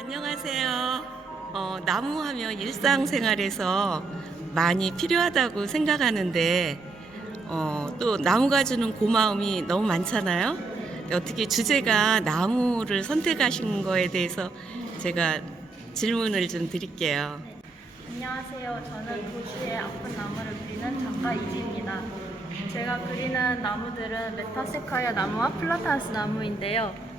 안녕하세요. 나무 하면 일상생활에서 많이 필요하다고 생각하는데, 또 나무가 주는 고마움이 너무 많잖아요. 어떻게 주제가 나무를 선택하신 거에 대해서 제가 질문을 좀 드릴게요. 네. 안녕하세요. 저는 도시의 아픈 나무를 그리는 작가 이지입니다. 제가 그리는 나무들은 메타세카이아 나무와 플라타나스 나무인데요.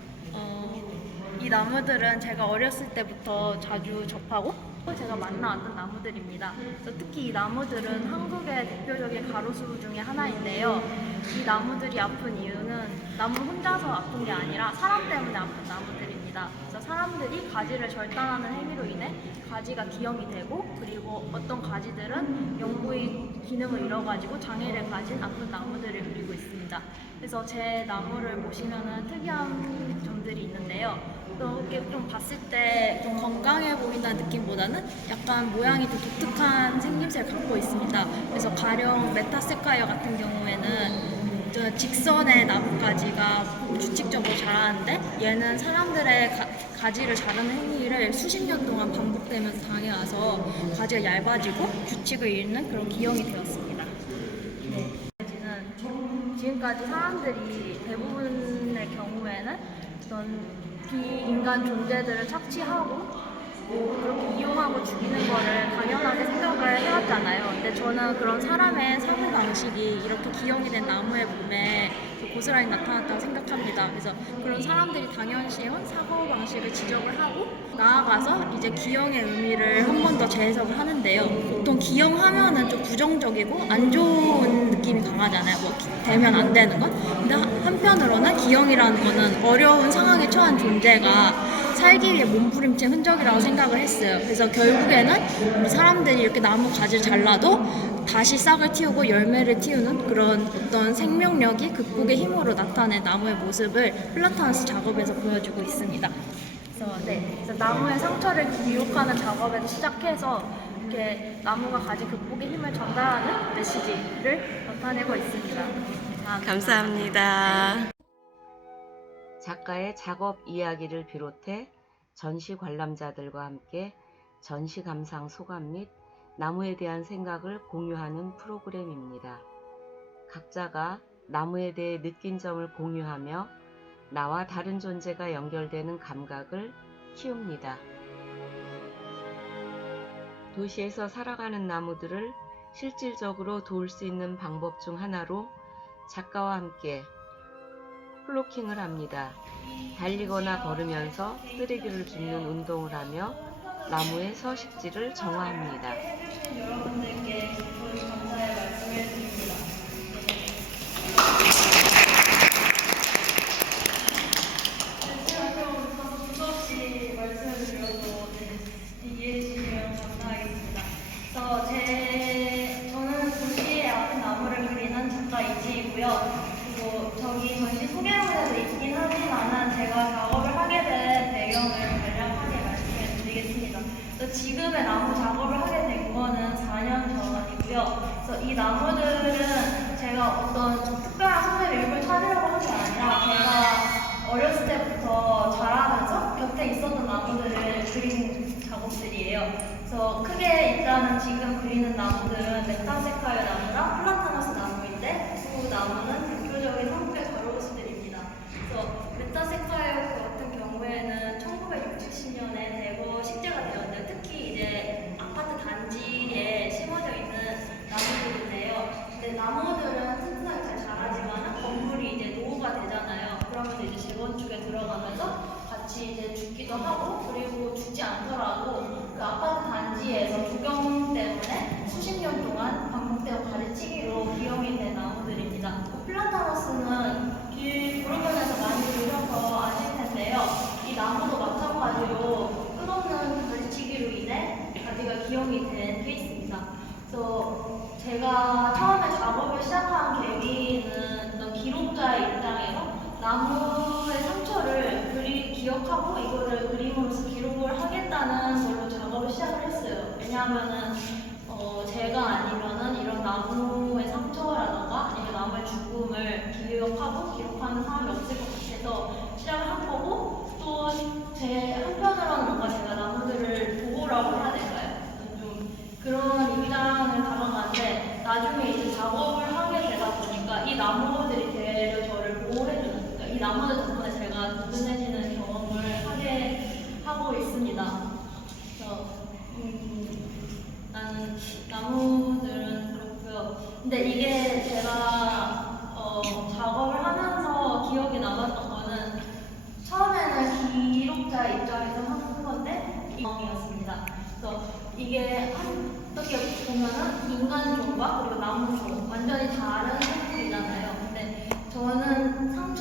이 나무들은 제가 어렸을 때부터 자주 접하고 제가 만나왔던 나무들입니다. 그래서 특히 이 나무들은 한국의 대표적인 가로수 중에 하나인데요. 이 나무들이 아픈 이유는 나무 혼자서 아픈 게 아니라 사람 때문에 아픈 나무들입니다. 그래서 사람들이 가지를 절단하는 행위로 인해 가지가 기형이 되고, 그리고 어떤 가지들은 영구의 기능을 잃어가지고 장애를 가진 아픈 나무들을 그리고 있습니다. 그래서 제 나무를 보시면은 특이한 점들이 있는데요. 또 이렇게 좀 봤을 때 좀 건강해 보인다는 느낌보다는 약간 모양이 좀 독특한 생김새를 갖고 있습니다. 그래서 가령 메타세카이어 같은 경우에는 직선의 나뭇가지가 규칙적으로 자라는데, 얘는 사람들의 가지를 자르는 행위를 수십 년 동안 반복되면서 당해와서 가지가 얇아지고 규칙을 잃는 그런 기형이 되었습니다. 네. 지금까지 사람들이 대부분의 경우에는 어떤 비인간 존재들을 착취하고 그렇게 이용하고 죽이는 거를 당연하게 생각을 해왔잖아요. 근데 저는 그런 사람의 사고 방식이 이렇게 기형이 된 나무의 몸에 고스란히 나타났다고 생각합니다. 그래서 그런 사람들이 당연시해온 사고 방식을 지적을 하고 나아가서 이제 기형의 의미를 한 번 더 재해석을 하는데요. 보통 기형하면은 좀 부정적이고 안 좋은 느낌이 강하잖아요. 뭐 되면 안 되는 건. 근데 한편으로는 기형이라는 거는 어려운 상황에 처한 존재가 살기 위해 몸부림친 흔적이라고 생각을 했어요. 그래서 결국에는 우리 사람들이 이렇게 나무 가지를 잘라도 다시 싹을 틔우고 열매를 틔우는 그런 어떤 생명력이 극복의 힘으로 나타낸 나무의 모습을 플라타나스 작업에서 보여주고 있습니다. 그래서 나무의 상처를 기록하는 작업에서 시작해서 이렇게 나무가 가진 극복의 힘을 전달하는 메시지를 나타내고 있습니다. 감사합니다. 작가의 작업 이야기를 비롯해 전시 관람자들과 함께 전시 감상 소감 및 나무에 대한 생각을 공유하는 프로그램입니다. 각자가 나무에 대해 느낀 점을 공유하며 나와 다른 존재가 연결되는 감각을 키웁니다. 도시에서 살아가는 나무들을 실질적으로 도울 수 있는 방법 중 하나로 작가와 함께 플로킹을 합니다. 달리거나 걸으면서 쓰레기를 줍는 운동을 하며 나무의 서식지를 정화합니다. 여러분들께 감사의 말씀을 드립니다. 수없이 말씀을 드려도 이해해 주시면 감사하겠습니다. 저는 도시의 아픈 나무를 그리는 작가 이지이고요. 그리고 저기 전시 소개문에도 있긴 하지만은 제가 작업을 하게 된 배경을 간략하게 말씀을 드리겠습니다. 지금의 나무 작업을 하게 된 거는 4년 전이고요. 그래서 이 나무들은 제가 어떤 특별한 손의 일부를 찾으려고 한 게 아니라 제가 어렸을 때부터 자라면서 곁에 있었던 나무들을 그린 작업들이에요. 그래서 크게 일단은 지금 그리는 나무들은 메타세카이어 나무랑 플라타나스 나무인데, 두 나무는 대표적인 한국의 가로수들입니다. 그래서 메타세카이어 같은 경우에는 1960, 70년에 대거 식재가 되었는데, 특히 이제 아파트 단지에 심어져 있는 나무들인데요. 근데 나무들은 튼튼하게 잘 자라지만 건물이 이제 노후가 되잖아요. 그러면 이제 재건축에 들어가면서 같이 이제 죽기도 하고, 그리고 죽지 않더라도 그 아파트 단지에서 조경 때문에 수십 년 동안 반복되어 가래치기로 기형이 된 나무들입니다. 플라타너스는 길 부르면에서 많이 보셔서 아실 텐데요. 이 나무도 마찬가지로 끝없는 가래치기로 인해 가지가 기형이 된 케이스입니다. 그래서 제가 처음에 작업을 시작한 계기는 어떤 기록자의 입장에서 나무의 상처를 기억하고 이거를 그림으로써 기록을 하겠다는 걸로 작업을 시작을 했어요. 왜냐하면은 제가 아니면은 이런 나무의 상처라던가 아니면 나무의 죽음을 기억하고 기록하는 사람이 없을 것 같아서 시작을 한 거고, 또 제 한편으로는 뭔가 제가 나무들을 보호라고 해야 될까요? 좀 그런 입장을 담아가는데 나중에 이제 작업을 하게 되다 보니까 이 나무들이 되려 저를 보호해주는, 그러니까 이 나무들 덕분에 제가 든든해지는 경험을 하게 하고 있습니다. 그래서 나는 나무들은 그렇고요. 근데 이게 제가 작업을 하면서 기억에 남았던 거는 처음에는 기록자 입장에서 하는 건데 이 경험이었습니다. 그래서 이게 어떻게 보면은 인간종과 그리고 나무종 완전히 다른 생물이잖아요. 근데 저는 상처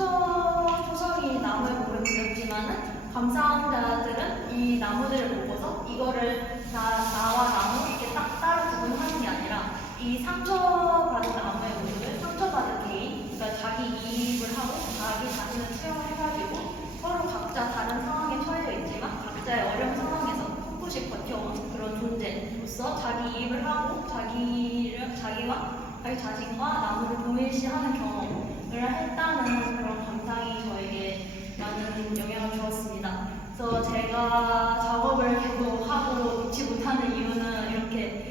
투성이 나무에 몸을 그렸지만은 감상자들은 이 나무들을 보고서 이거를 나와 나무 이렇게 딱 따로 구분하는 게 아니라 이 상처받은 나무의 모습을 상처받은 개인, 그러니까 자기 이입을 하고 자기 자신을 체험해가지고 서로 각자 다른 상황에 처해져 있지만 각자의 어려운 상황에서 꿋꿋이 버텨온 그런 존재로서 자기 이입을 하고 자기와 자기 자신과 나무를 동일시하는 경험을 했다는 그런 감상이 저에게 많은 영향을 주었습니다. 그래서 제가 작업을 계속 하고 잊지 못하는 이유는 이렇게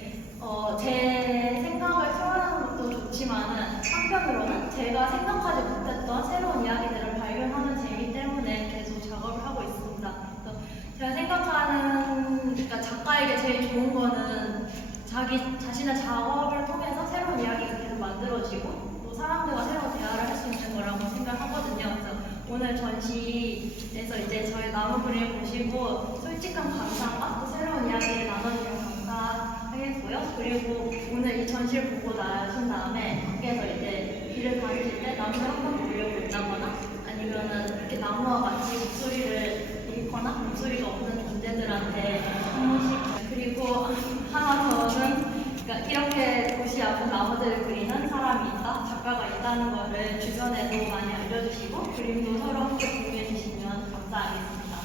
제 생각을 표현하는 것도 좋지만은 한편으로는 제가 생각하지 못했던 새로운 이야기들을 발견하는 재미 때문에 계속 작업을 하고 있습니다. 그래서 제가 생각하는, 그러니까 작가에게 제일 좋은 거는 자기 자신의 작업을 통해서 새로운 이야기가 계속 만들어지고 또 사람들과 새로운 대화를 할 수 있는 거라고 생각하거든요. 그래서 오늘 전시에서 이제 저희 나무 그림 보시고 솔직한 감상과 또 새로운 이야기를 나눠주셔서 감사하겠고요. 그리고 오늘 이 전시를 보고 나신 다음에 밖에서 이제 길을 가실 때 나무를 한번 돌려본다거나 아니면은 이렇게 나무와 같이 목소리를 잃거나 목소리가 없는 존재들한테 한 번씩, 그리고 하나 더는 그러니까 이렇게 도시 앞은 나무들을 그리는 사람이 있다, 작가가 있다는 거를 주변에도 많이 알려주시고 그림도 서로 함께 공유해 주시면 감사하겠습니다.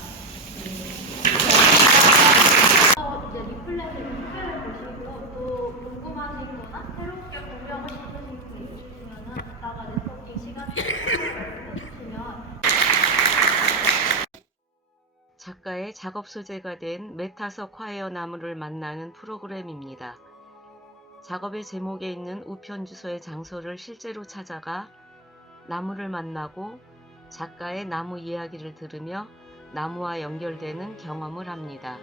이제 리플렛을 투표를 보시고 또 궁금하신 거나 새롭게 공유하고 싶으신 게 있으시면 이따가 네트워킹 시간에 해주시면. 작가의 작업 소재가 된 메타서 콰이어 나무를 만나는 프로그램입니다. 작업의 제목에 있는 우편 주소의 장소를 실제로 찾아가 나무를 만나고 작가의 나무 이야기를 들으며 나무와 연결되는 경험을 합니다.